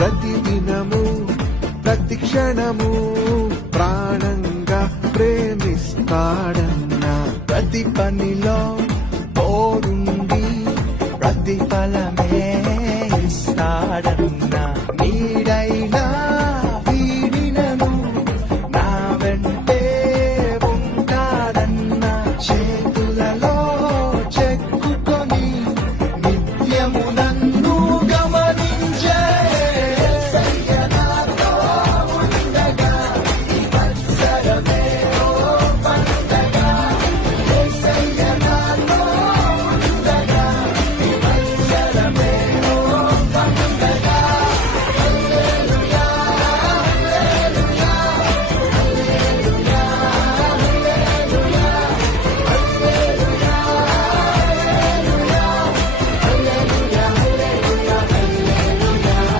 ప్రతిదినము ప్రతి క్షణము ప్రాణంగా ప్రేమిస్తాడన్నా. ప్రతి పనిలో తోడుండి ప్రతిఫలమే ఇస్తాడన్నా. నీడైనా